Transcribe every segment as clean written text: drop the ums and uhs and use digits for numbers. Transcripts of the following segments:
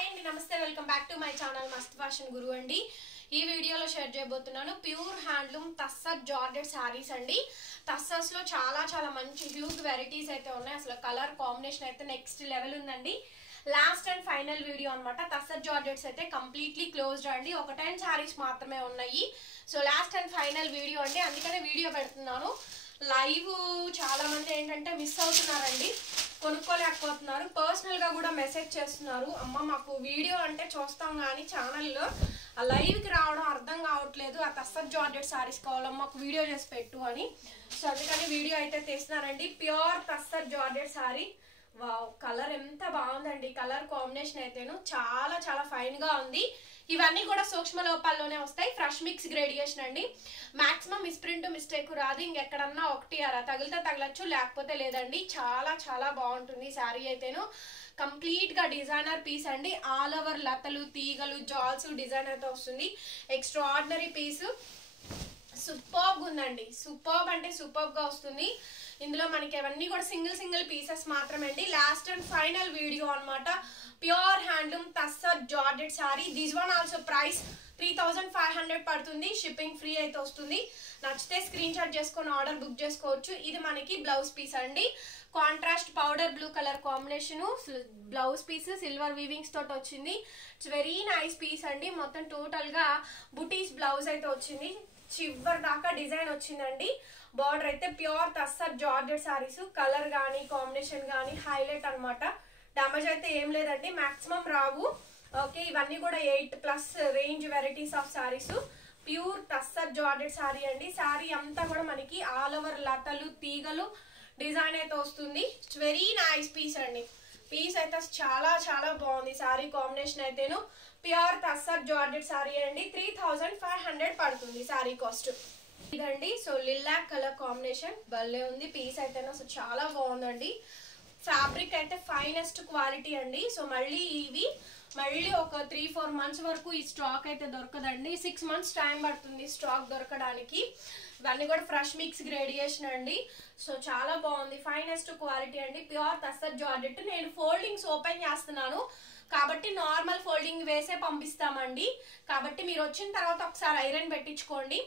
Hi అండి, నమస్తే. Welcome back to my channel మస్త్ ఫ్యాషన్ గురు అండి. ఈ వీడియోలో షేర్ చేయబోతున్నాను pure handloom tussar georgette saris అండి. టస్సర్స్ లో చాలా మంచి హ్యూజ్ వెరైటీస్ అయితే ఉన్నాయి. అసలు కలర్ కాంబినేషన్ అయితే నెక్స్ట్ లెవెల్ ఉందండి. లాస్ట్ అండ్ ఫైనల్ వీడియో అనమాట. టస్సర్ జార్జెట్స్ అయితే కంప్లీట్లీ క్లోజ్డ్ అండి. ఒక 10 శారీస్ మాత్రమే ఉన్నాయి. So last and final video అండి, అందుకనే వీడియో పెడుతున్నాను. లైవ్ చాలా మంది ఏంటంటే మిస్ అవుతున్నారండి, కొనుక్కోలేకపోతున్నారు. పర్సనల్ గా కూడా మెసేజ్ చేస్తున్నారు, అమ్మ మాకు వీడియో అంటే చూస్తాం కానీ ఛానల్లో ఆ లైవ్ కి రావడం అర్థం కావట్లేదు, ఆ టస్సర్ జార్జెట్ శారీస్ కావాలమ్మా మాకు వీడియో చేసి పెట్టు అని. సో అందుకని వీడియో అయితే తీస్తున్నారండి. Pure tussar georgette sari. Wow, colour ఎంత బాగుందండి. కలర్ కాంబినేషన్ అయితేను చాలా ఫైన్ గా ఉంది. ఇవన్నీ కూడా సూక్ష్మ లోపాల్లోనే వస్తాయి. ఫ్రెష్ మిక్స్ గ్రేడియేషన్ అండి. మాక్సిమం మిస్ప్రింట్ మిస్టేక్ రాదు. ఇంకెక్కడన్నా ఒకటి అలా తగిలితే తగలచ్చు, లేకపోతే లేదండి. చాలా బాగుంటుంది శారీ అయితేను. కంప్లీట్ గా డిజైనర్ పీస్ అండి. ఆల్ ఓవర్ లతలు, తీగలు, జాల్స్ డిజైన్ అయితే వస్తుంది. Extra ordinary piece. సూపర్బ్ ఉందండి. సూపర్బ్ అంటే సూపర్బ్ గా వస్తుంది. ఇందులో మనకి అవన్నీ కూడా సింగిల్ పీసెస్ మాత్రమే అండి. లాస్ట్ అండ్ ఫైనల్ వీడియో అనమాట. Pure handloom tussar georgette sari. This one also price 3500 పడుతుంది. షిప్పింగ్ ఫ్రీ అయితే వస్తుంది. నచ్చితే స్క్రీన్ షాట్ చేసుకొని ఆర్డర్ బుక్ చేసుకోవచ్చు. ఇది మనకి బ్లౌజ్ పీస్ అండి. Contrast powder blue colour combination blouse piece silver weavings తోటి వచ్చింది. ఇట్స్ వెరీ నైస్ పీస్ అండి. మొత్తం టోటల్ గా బుటీస్ బ్లౌజ్ అయితే వచ్చింది. చివరి దాకా డిజైన్ వచ్చిందండి. బార్డర్ అయితే pure tussar georgette saris. Colour గానీ కాంబినేషన్ గానీ హైలైట్ అనమాట. డ్యామేజ్ అయితే ఏం లేదండి, మాక్సిమం రావు. ఓకే, ఇవన్నీ కూడా 8+ range varieties of saris. Pure tussar georgette sari అండి. శారీ అంతా కూడా మనకి ఆల్ ఓవర్ లతలు, తీగలు డిజైన్ అయితే వస్తుంది. ఇట్స్ వెరీ నైస్ పీస్ అండి. పీస్ అయితే చాలా బాగుంది. శారీ కాంబినేషన్ అయితేను ప్యూర్ టస్సర్ జార్జెట్ శారీ అండి. 3500 పడుతుంది శారీ కాస్ట్. ఇదండి. సో లిలాక్ కలర్ కాంబినేషన్ భలే ఉంది. పీస్ అయితే అసలు చాలా బాగుందండి. ఫ్యాబ్రిక్ అయితే ఫైనెస్ట్ క్వాలిటీ అండి. సో మళ్ళీ ఒక 3-4 మంత్స్ వరకు ఈ స్టాక్ అయితే దొరకదండి. 6 మంత్స్ టైం పడుతుంది స్టాక్ దొరకడానికి. ఇవన్నీ కూడా ఫ్రెష్ మిక్స్ గ్రేడియేషన్ అండి. సో చాలా బాగుంది. ఫైనెస్ట్ క్వాలిటీ అండి. Pure tussar georgette. నేను ఫోల్డింగ్స్ ఓపెన్ చేస్తున్నాను కాబట్టి నార్మల్ ఫోల్డింగ్ వేసే పంపిస్తామండి. కాబట్టి మీరు వచ్చిన తర్వాత ఒకసారి ఐరన్ పెట్టించుకోండి.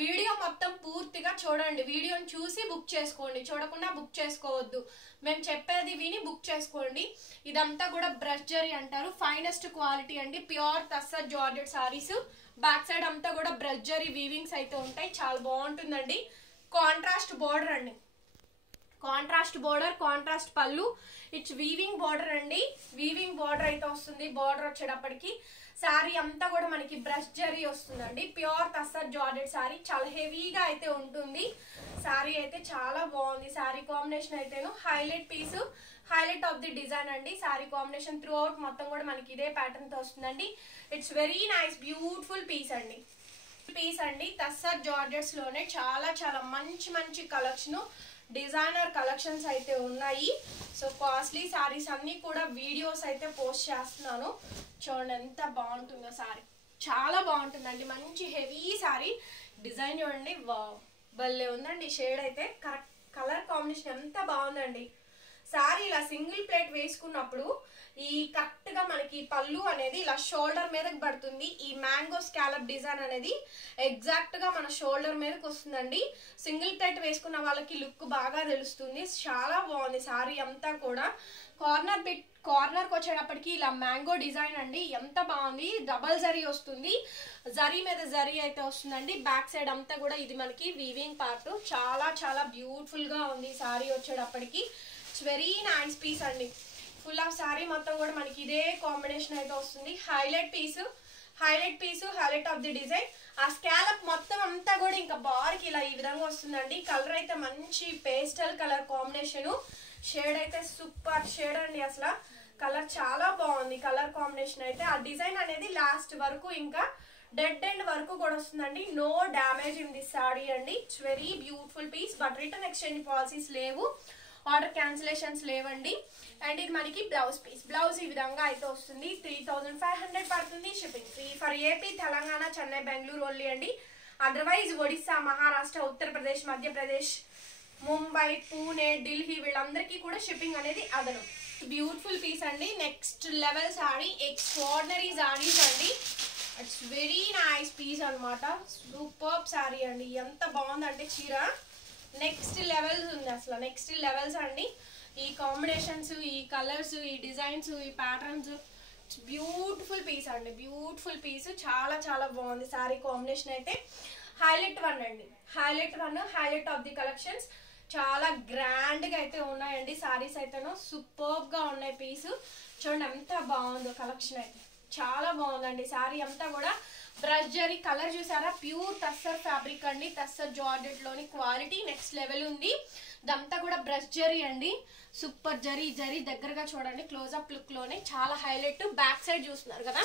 వీడియో మొత్తం పూర్తిగా చూడండి. వీడియోని చూసి బుక్ చేసుకోండి, చూడకుండా బుక్ చేసుకోవద్దు. మేము చెప్పేది విని బుక్ చేసుకోండి. ఇదంతా కూడా బ్రష్ జరీ అంటారు. ఫైనెస్ట్ క్వాలిటీ అండి. Pure tussar georgette saris. Back side అంతా కూడా బ్రష్ జరీ వీవింగ్స్ అయితే ఉంటాయి. చాలా బాగుంటుందండి. కాంట్రాస్ట్ బోర్డర్ అండి. కాంట్రాస్ట్ బోర్డర్, కాంట్రాస్ట్ పళ్ళు. ఇట్స్ వీవింగ్ బోర్డర్ అండి. వీవింగ్ బోర్డర్ అయితే వస్తుంది. బోర్డర్ వచ్చేటప్పటికి శారీ అంతా కూడా మనకి బ్రష్ జరీ వస్తుందండి. Pure tussar georgette sari. చాలా హెవీగా అయితే ఉంటుంది. శారీ అయితే చాలా బాగుంది. శారీ కాంబినేషన్ అయితేను highlight piece, highlight of the design అండి. శారీ కాంబినేషన్ త్రూ అవుట్ మొత్తం కూడా మనకి ఇదే ప్యాటర్న్ తో వస్తుందండి. It's very nice beautiful piece అండి. టస్సర్ జార్జెట్స్ లోనే చాలా మంచి కలెక్షన్, డిజైనర్ కలెక్షన్స్ అయితే ఉన్నాయి. సో కాస్ట్లీ శారీస్ అన్ని కూడా వీడియోస్ అయితే పోస్ట్ చేస్తున్నాను. చూడండి ఎంత బాగుంటుందో శారీ. చాలా బాగుంటుందండి. మంచి హెవీ శారీ. డిజైన్ చూడండి, వావ్ భలే ఉందండి. షేడ్ అయితే కరెక్ట్, కలర్ కాంబినేషన్ ఎంత బాగుందండి. శారీ ఇలా సింగిల్ ప్లేట్ వేసుకున్నప్పుడు ఈ కరెక్ట్ గా మనకి పళ్ళు అనేది ఇలా షోల్డర్ మీదకి పడుతుంది. ఈ మ్యాంగో స్కాలప్ డిజైన్ అనేది ఎగ్జాక్ట్ గా మన షోల్డర్ మీదకి వస్తుందండి. సింగిల్ ప్లేట్ వేసుకున్న వాళ్ళకి లుక్ బాగా తెలుస్తుంది. చాలా బాగుంది శారీ అంతా కూడా. కార్నర్కి వచ్చేటప్పటికి ఇలా మ్యాంగో డిజైన్ అండి. ఎంత బాగుంది. డబల్ జరీ వస్తుంది. జరీ మీద జరీ అయితే వస్తుందండి. బ్యాక్ సైడ్ అంతా కూడా ఇది మనకి వీవింగ్ పార్ట్. చాలా బ్యూటిఫుల్ గా ఉంది శారీ వచ్చేటప్పటికి. ఇట్స్ వెరీ నైస్ పీస్ అండి. ఫుల్ ఆఫ్ శారీ మొత్తం కూడా మనకి ఇదే కాంబినేషన్ అయితే వస్తుంది. Highlight highlight of the design. ఆ స్కాలప్ మొత్తం అంతా కూడా ఇంకా బార్కి ఇలా ఈ విధంగా వస్తుందండి. కలర్ అయితే మంచి పేస్టల్ కలర్ కాంబినేషన్. షేడ్ అయితే సూపర్ షేడ్ అండి. అసలు కలర్ చాలా బాగుంది. కలర్ కాంబినేషన్ అయితే ఆ డిజైన్ అనేది లాస్ట్ వరకు ఇంకా డెడ్ ఎండ్ వరకు కూడా వస్తుందండి. No damage in this sari అండి. It's very beautiful piece. But return exchange policies లేవు, ఆర్డర్ క్యాన్సిలేషన్స్ లేవండి. అండ్ ఇది మనకి బ్లౌజ్ పీస్. బ్లౌజ్ ఈ విధంగా అయితే వస్తుంది. 3500 పడుతుంది. Shipping free for AP, Telangana, Chennai, Bengaluru only అండి. అదర్వైజ్ ఒడిస్సా, మహారాష్ట్ర, ఉత్తరప్రదేశ్, మధ్యప్రదేశ్, ముంబై, పూణే, ఢిల్లీ వీళ్ళందరికీ కూడా షిప్పింగ్ అనేది అదనం. బ్యూటిఫుల్ పీస్ అండి. Next level sorry, extraordinary saris అండి. ఇట్స్ వెరీ నైస్ పీస్ అనమాట. సూపర్ సారీ అండి. ఎంత బాగుందంటే చీర నెక్స్ట్ లెవెల్స్ ఉంది అసలు. నెక్స్ట్ లెవెల్స్ అండి. ఈ కాంబినేషన్స్, ఈ కలర్స్, ఈ డిజైన్స్, ఈ ప్యాటర్న్స్, బ్యూటిఫుల్ పీస్ అండి. బ్యూటిఫుల్ పీస్, చాలా చాలా బాగుంది సారీ కాంబినేషన్ అయితే. హైలైట్ వన్ అండి. Highlight one, highlight of the collections. చాలా గ్రాండ్ గా అయితే ఉన్నాయండి సారీస్ అయితేను. సూపర్ గా ఉన్నాయి పీస్. చూడండి ఎంత బాగుందో కలెక్షన్ అయితే. చాలా బాగుందండి సారీ అంతా కూడా. బ్రష్ జరీ కలర్ చూసారా, ప్యూర్ టస్సర్ ఫ్యాబ్రిక్ అండి. టస్సర్ జార్జెట్ లోని క్వాలిటీ నెక్స్ట్ లెవెల్ ఉంది. ఇదంతా కూడా బ్రష్ జరీ అండి. సూపర్ జరీ. జరీ దగ్గరగా చూడండి క్లోజ్అప్ లుక్ లోనే చాలా హైలైట్. బ్యాక్ సైడ్ చూస్తున్నారు కదా,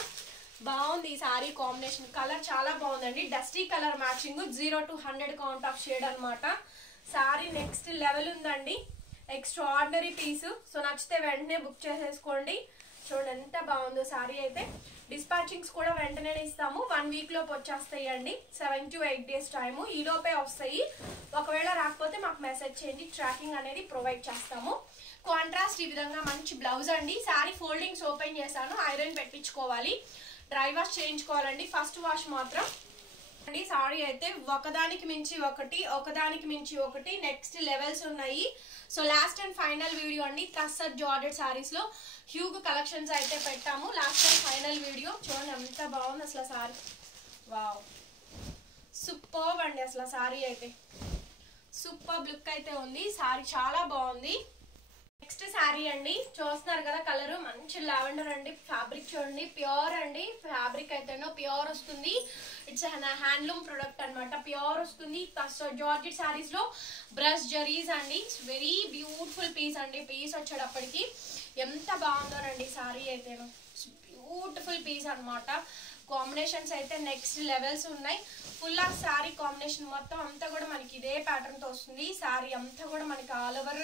బాగుంది ఈ సారీ కాంబినేషన్. కలర్ చాలా బాగుందండి. Dusty colour matching. 0 to 100 count of shade అనమాట. సారీ నెక్స్ట్ లెవెల్ ఉందండి. Extraordinary piece. సో నచ్చితే వెంటనే బుక్ చేసేసుకోండి. చూడండి ఎంత బాగుందో సారీ అయితే. డిస్పాచింగ్స్ కూడా వెంటనే ఇస్తాము. 1 వీక్ లోపు వచ్చేస్తాయి అండి. 7 to 8 days టైము. ఈ లోపే వస్తాయి. ఒకవేళ రాకపోతే మాకు మెసేజ్ చేయండి, ట్రాకింగ్ అనేది ప్రొవైడ్ చేస్తాము. కాంట్రాస్ట్ ఈ విధంగా మంచి బ్లౌజ్ అండి. సారీ ఫోల్డింగ్స్ ఓపెన్ చేశాను, ఐరన్ పెట్టించుకోవాలి, డ్రై వాష్ చేయించుకోవాలండి. ఫస్ట్ వాష్ మాత్రం అండి. సారీ అయితే ఒకదానికి మించి ఒకటి, ఒకదానికి మించి ఒకటి నెక్స్ట్ లెవెల్స్ ఉన్నాయి. So last and final video అండి. టస్సర్ జార్జెట్ సారీస్ లో హ్యూగ్ కలెక్షన్స్ అయితే పెట్టాము. Last and final video. చూడండి ఎంత బాగుంది అసలు సారీ. వావ్, సూపర్ అండి అసలు సారీ అయితే. సూపర్ లుక్ అయితే ఉంది. సారీ చాలా బాగుంది. నెక్స్ట్ శారీ అండి. చూస్తున్నారు కదా కలర్, మంచి లావెండర్ అండి. ఫ్యాబ్రిక్ చూడండి, ప్యూర్ అండి. ఫ్యాబ్రిక్ అయితేనో ప్యూర్ వస్తుంది. ఇట్స్ హ్యాండ్లూమ్ ప్రొడక్ట్ అనమాట. ప్యూర్ వస్తుంది. జార్జెట్ శారీస్ లో బ్రష్ జరీస్ అండి. వెరీ బ్యూటిఫుల్ పీస్ అండి. పీస్ వచ్చేటప్పటికి ఎంత బాగుందోనండి సారీ అయితేను. బ్యూటిఫుల్ పీస్ అనమాట. కాంబినేషన్స్ అయితే నెక్స్ట్ లెవెల్స్ ఉన్నాయి. ఫుల్ ఆఫ్ సారీ కాంబినేషన్ మొత్తం అంతా కూడా మనకి ఇదే ప్యాటర్న్ తో వస్తుంది. సారీ అంతా కూడా మనకి ఆల్ ఓవర్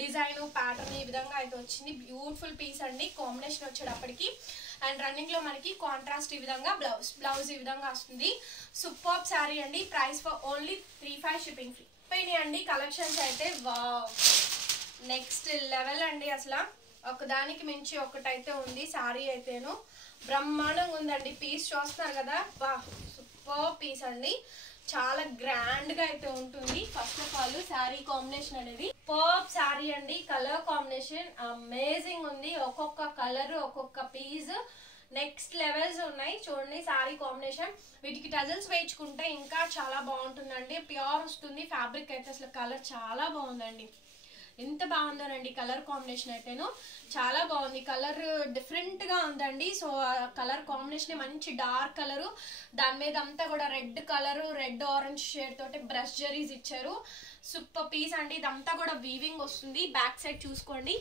డిజైన్ ప్యాటర్న్ ఈ విధంగా అయితే వచ్చింది. బ్యూటిఫుల్ పీస్ అండి. కాంబినేషన్ వచ్చేటప్పటికి అండ్ రన్నింగ్ లో మనకి కాంట్రాస్ట్ ఈ విధంగా బ్లౌజ్ ఈ విధంగా వస్తుంది. సూపర్ సారీ అండి. Price for only 35 shipping free. పోయినాయి అండి కలెక్షన్స్ అయితే. వావ్, నెక్స్ట్ లెవెల్ అండి అసలు. ఒకదానికి మించి ఒకటైతే ఉంది సారీ అయితేను. బ్రహ్మాండంగా ఉందండి. పీస్ చూస్తున్నారు కదా, బా సూపర్ పీస్ అండి. చాలా గ్రాండ్ గా అయితే ఉంటుంది. First of all sari combination అనేది పర్ప్ శారీ అండి. కలర్ కాంబినేషన్ అమేజింగ్ ఉంది. ఒక్కొక్క కలర్, ఒక్కొక్క పీస్ నెక్స్ట్ లెవెల్స్ ఉన్నాయి. చూడండి శారీ కాంబినేషన్. వీటికి టజల్స్ వేయించుకుంటే ఇంకా చాలా బాగుంటుందండి. ప్యూర్ వస్తుంది ఫ్యాబ్రిక్ అయితే. అసలు కలర్ చాలా బాగుందండి. ఎంత బాగుందోనండి కలర్ కాంబినేషన్ అయితేను. చాలా బాగుంది. కలర్ డిఫరెంట్ గా ఉందండి. సో కలర్ కాంబినేషన్ మంచి డార్క్ కలరు, దాని మీద అంతా కూడా red colour, red orange shade తోటి బ్రష్ జరీస్ ఇచ్చారు. సూపర్ పీస్ అండి. ఇదంతా కూడా వీవింగ్ వస్తుంది. బ్యాక్ సైడ్ చూసుకోండి,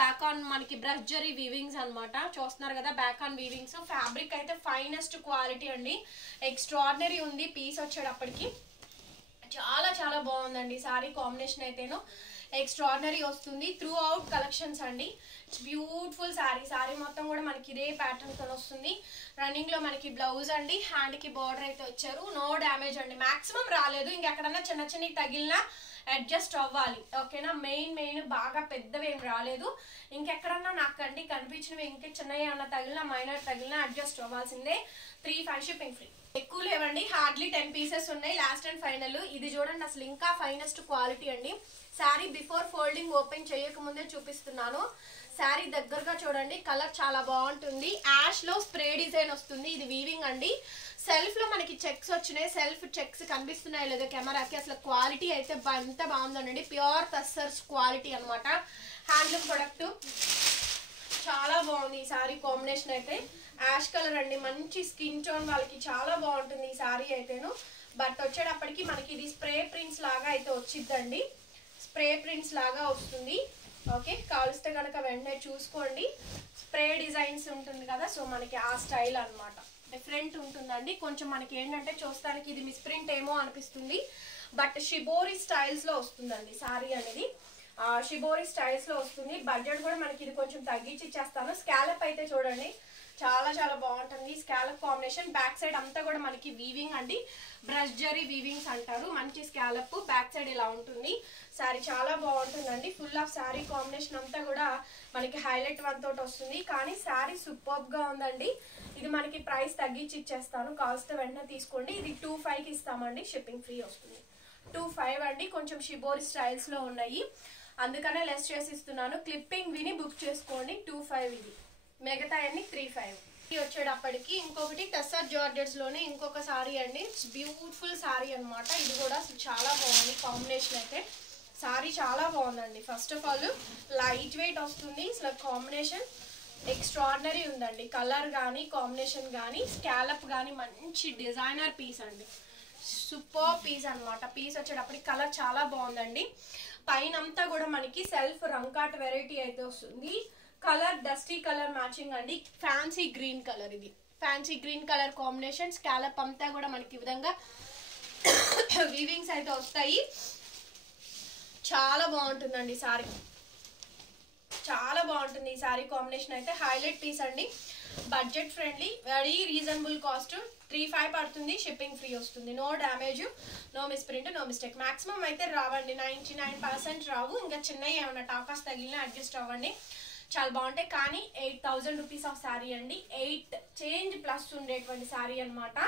బ్యాక్ ఆన్ మనకి బ్రష్ జరీ వీవింగ్స్ అనమాట. చూస్తున్నారు కదా బ్యాక్ ఆన్ వీవింగ్స్. ఫ్యాబ్రిక్ అయితే ఫైనెస్ట్ క్వాలిటీ అండి. ఎక్స్ట్రాడినరీ ఉంది పీస్ వచ్చేటప్పటికి. చాలా చాలా బాగుందండి సారీ కాంబినేషన్ అయితేను. ఎక్స్ట్రాడినరీ వస్తుంది. త్రూ అవుట్ కలెక్షన్స్ అండి. Beautiful sorry. సారీ మొత్తం కూడా మనకి ఇదే ప్యాటర్న్ తో వస్తుంది. రన్నింగ్ లో మనకి బ్లౌజ్ అండి. హ్యాండ్ కి బార్డర్ అయితే వచ్చారు. నో డ్యామేజ్ అండి. మాక్సిమం రాలేదు. ఇంకెక్కడన్నా చిన్న చిన్నవి తగిలినా అడ్జస్ట్ అవ్వాలి, ఓకేనా. మెయిన్ బాగా పెద్దవి ఏం రాలేదు. ఇంకెక్కడన్నా నాకండి కనిపించినవి ఇంకా చిన్నవి ఏమన్నా తగిలినా, మైనర్ తగిలినా అడ్జస్ట్ అవ్వాల్సిందే. 35 షిప్పింగ్ ఫ్రీ. ఎక్కువ లేవండి, హార్డ్లీ 10 పీసెస్ ఉన్నాయి. లాస్ట్ అండ్ ఫైనల్ ఇది చూడండి. అసలు ఇంకా ఫైనెస్ట్ క్వాలిటీ అండి. శారీ బిఫోర్ ఫోల్డింగ్ ఓపెన్ చేయకముందే చూపిస్తున్నాను. శారీ దగ్గరగా చూడండి. కలర్ చాలా బాగుంటుంది. యాష్ లో స్ప్రే డిజైన్ వస్తుంది. ఇది వీవింగ్ అండి. సెల్ఫ్ లో మనకి చెక్స్ వచ్చినాయి. సెల్ఫ్ చెక్స్ కనిపిస్తున్నాయి లేదా కెమెరాకి. అసలు క్వాలిటీ అయితే ఎంత బాగుందండి. ప్యూర్ టస్సర్స్ క్వాలిటీ అనమాట. Handloom product. చాలా బాగుంది ఈ సారీ కాంబినేషన్ అయితే. యాష్ కలర్ అండి. మంచి స్కిన్ టోన్ వాళ్ళకి చాలా బాగుంటుంది ఈ సారీ అయితేను. బట్ వచ్చేటప్పటికి మనకి ఇది స్ప్రే ప్రింట్స్ లాగా అయితే వచ్చిద్దండి. స్ప్రే ప్రింట్స్ లాగా వస్తుంది. ఓకే, కావలిస్తే కనుక వెంటనే చూసుకోండి. స్ప్రే డిజైన్స్ ఉంటుంది కదా, సో మనకి ఆ స్టైల్ అనమాట. డిఫరెంట్ ఉంటుందండి. కొంచెం మనకి ఏంటంటే చూస్తానికి ఇది మిస్ప్రింట్ ఏమో అనిపిస్తుంది. బట్ షిబోరి స్టైల్స్ లో వస్తుందండి సారీ అనేది. షిబోరి స్టైల్స్ లో వస్తుంది. బడ్జెట్ కూడా మనకి ఇది కొంచెం తగ్గించి ఇచ్చేస్తాను. స్కాలప్ అయితే చూడండి చాలా చాలా బాగుంటుంది స్కాలప్ కాంబినేషన్. బ్యాక్ సైడ్ అంతా కూడా మనకి వీవింగ్ అండి, బ్రష్ జరీ వీవింగ్స్ అంటారు. మంచి స్కాలప్, బ్యాక్ సైడ్ ఇలా ఉంటుంది. శారీ చాలా బాగుంటుందండి. ఫుల్ ఆఫ్ శారీ కాంబినేషన్ అంతా కూడా మనకి హైలైట్ వన్ తోటి వస్తుంది. కానీ శారీ సూపర్బ్ గా ఉందండి. ఇది మనకి ప్రైస్ తగ్గించి ఇచ్చేస్తాను, కాస్ట్ వెంటనే తీసుకోండి. ఇది 2,500కి ఇస్తామండి, షిప్పింగ్ ఫ్రీ వస్తుంది. 2,500 అండి. కొంచెం షిబోరి స్టైల్స్ లో ఉన్నాయి, అందుకనే లెస్ చేసి ఇస్తున్నాను. క్లిప్పింగ్ విని బుక్ చేసుకోండి. 2,500 ఇది, మిగతా అన్ని 3,500. వచ్చేటప్పటికి ఇంకొకటి టస్సర్ జార్జెట్స్ లోనే ఇంకొక సారీ అండి. బ్యూటిఫుల్ సారీ అనమాట. ఇది కూడా అసలు చాలా బాగుంది కాంబినేషన్ అయితే. సారీ చాలా బాగుందండి. First of all light weight వస్తుంది, అసలు కాంబినేషన్ ఎక్స్ట్రాడినరీ ఉందండి. కలర్ కానీ కాంబినేషన్ కానీ స్కాలప్ కానీ మంచి డిజైనర్ పీస్ అండి. సూపర్ పీస్ అనమాట. పీస్ వచ్చేటప్పటికి కలర్ చాలా బాగుందండి. పైన అంతా కూడా మనకి సెల్ఫ్ రంకాట్ వెరైటీ అయితే వస్తుంది. కలర్ డస్టీ కలర్ మ్యాచింగ్ అండి. ఫ్యాన్సీ గ్రీన్ కలర్, ఇది fancy green colour combination. Scallop అంతా కూడా మనకి ఈ విధంగా వీవింగ్స్ అయితే వస్తాయి. చాలా బాగుంటుందండి సారీ, చాలా బాగుంటుంది ఈ సారీ కాంబినేషన్ అయితే. హైలైట్ పీస్ అండి, budget friendly, very reasonable cost. 3,500 పడుతుంది, షిప్పింగ్ ఫ్రీ వస్తుంది. No damage, no misprint, no mistake. Maximum అయితే రావండి, 99% రావు. ఇంకా చిన్నవి ఏమన్నా టాకాస్ తగిలినా అడ్జస్ట్ అవ్వండి, చాలా బాగుంటాయి. కానీ 8,000 రూపీస్ ఆఫ్ శారీ అండి. 8 చేంజ్ ప్లస్ ఉండేటువంటి శారీ అనమాట.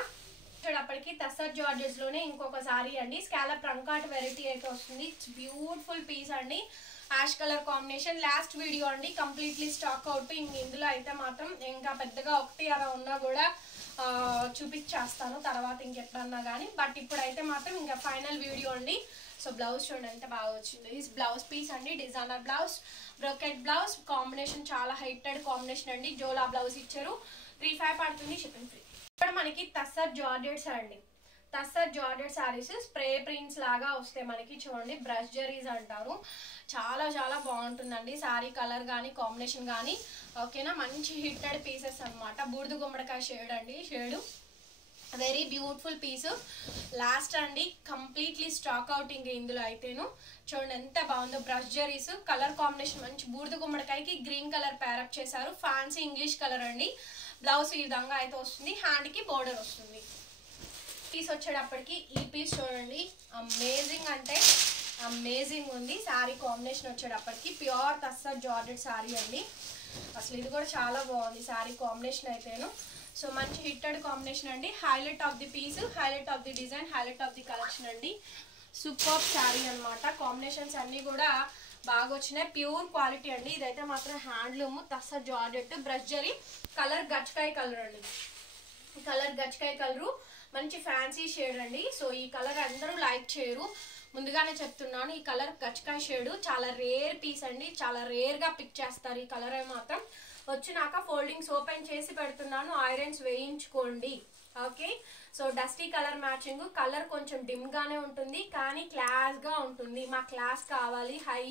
అప్పటికి టస్సర్ జార్జెస్ లోనే ఇంకొక శారీ అండి. స్కాలప్ రంకాట్ వెరైటీ అయితే వస్తుంది. ఇట్స్ బ్యూటిఫుల్ పీస్ అండి. Ash colour combination. Last video అండి, కంప్లీట్లీ స్టాక్ అవుట్. ఇందులో అయితే మాత్రం ఇంకా పెద్దగా ఒకటి అలా ఉన్నా కూడా చూపించేస్తాను తర్వాత ఇంకెప్పుడన్నా కానీ. బట్ ఇప్పుడైతే మాత్రం ఇంకా ఫైనల్ వీడియో అండి. సో బ్లౌజ్ చూడండి ఎంత బాగా వచ్చింది. ఈ బ్లౌజ్ పీస్ అండి, designer blouse, brocade blouse combination, చాలా హైటెడ్ కాంబినేషన్ అండి. జోలా బ్లౌజ్ ఇచ్చారు. 3,500 పడుతుంది, షిప్పింగ్ ఫ్రీ. ఇక్కడ మనకి టస్సర్ జార్జెట్స్ అండి. Tussar georgette saris spray prints లాగా వస్తాయి మనకి. చూడండి బ్రష్ జరీస్ అంటారు. చాలా చాలా బాగుంటుందండి శారీ కలర్ కానీ కాంబినేషన్ కానీ. ఓకేనా, మంచి హిట్టెడ్ పీసెస్ అనమాట. బూడిద గుమ్మడికాయ షేడ్ అండి, shade very beautiful piece. Last అండి, కంప్లీట్లీ స్టాక్ అవుట్ ఇంక ఇందులో అయితేను. చూడండి ఎంత బాగుందో. బ్రష్ జరీస్ కలర్ కాంబినేషన్ మంచి బూడిద గుమ్మడికాయకి గ్రీన్ కలర్ ప్యారప్ చేశారు. ఫ్యాన్సీ ఇంగ్లీష్ కలర్ అండి. బ్లౌజ్ ఈ విధంగా అయితే వస్తుంది, హ్యాండ్ కి బోర్డర్ వస్తుంది. పీస్ వచ్చేటప్పటికి ఈ పీస్ చూడండి, అమేజింగ్ అంటే అమేజింగ్ ఉంది. శారీ కాంబినేషన్ వచ్చేటప్పటికి ప్యూర్ టస్సర్ జార్జెట్ శారీ అండి. అసలు ఇది కూడా చాలా బాగుంది శారీ కాంబినేషన్ అయితేను. సో మంచి హిట్టెడ్ కాంబినేషన్ అండి. Highlight of the piece, highlight of the design, highlight of the collection అండి. సూపర్ శారీ అనమాట. కాంబినేషన్స్ అన్ని కూడా బాగా వచ్చినాయి. ప్యూర్ క్వాలిటీ అండి. ఇదైతే మాత్రం handloom tussar georgette. Brush zari colour గచ్చకాయ కలర్ అండి. కలర్ గచ్చకాయ కలరు, మంచి ఫ్యాన్సీ షేడ్ అండి. సో ఈ కలర్ అందరూ లైక్ చేయరు, ముందుగానే చెప్తున్నాను. ఈ కలర్ గచ్చకాయ షేడ్ చాలా రేర్ పీస్ అండి. చాలా రేర్ గా పిక్ చేస్తారు ఈ కలర్ మాత్రం. వచ్చినాక ఫోల్డింగ్స్ ఓపెన్ చేసి పెడుతున్నాను, ఐరన్స్ వేయించుకోండి. Okay, so dusty colour matching. Colour కొంచెం డిమ్ గానే ఉంటుంది కానీ క్లాస్ గా ఉంటుంది. మా క్లాస్ కావాలి, హై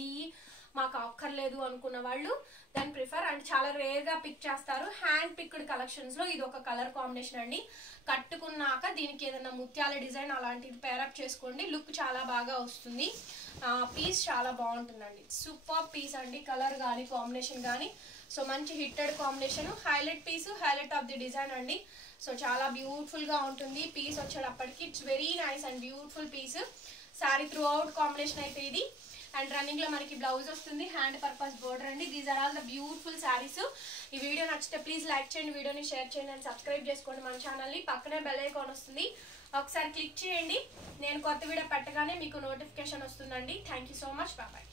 మాకు అక్కర్లేదు అనుకున్న వాళ్ళు దాన్ని ప్రిఫర్. అండ్ చాలా రేర్ గా పిక్ చేస్తారు. హ్యాండ్ పిక్డ్ కలెక్షన్స్ లో ఇది ఒక కలర్ కాంబినేషన్ అండి. కట్టుకున్నాక దీనికి ఏదైనా ముత్యాల డిజైన్ అలాంటిది పేరప్ చేసుకోండి, లుక్ చాలా బాగా వస్తుంది. పీస్ చాలా బాగుంటుందండి. సూపర్ పీస్ అండి, కలర్ కానీ కాంబినేషన్ కానీ. సో మంచి hitted combination, highlight piece, highlight of the design అండి. సో చాలా బ్యూటిఫుల్ గా ఉంటుంది. పీస్ వచ్చేటప్పటికి it's very nice and beautiful piece. Sari throughout combination అయితే ఇది. అండ్ రన్నింగ్ లో మనకి బ్లౌజ్ వస్తుంది, హ్యాండ్ పర్పస్ బోర్డర్ అండి. These are all the beautiful saris. ఈ వీడియో నచ్చితే ప్లీజ్ లైక్ చేయండి, వీడియోని షేర్ చేయండి అండ్ సబ్స్క్రైబ్ చేసుకోండి మన ఛానల్ని. పక్కనే బెల్ ఐకాన్ వస్తుంది, ఒకసారి క్లిక్ చేయండి. నేను కొత్త వీడియో పెట్టగానే మీకు నోటిఫికేషన్ వస్తుందండి. Thank you so much, bye.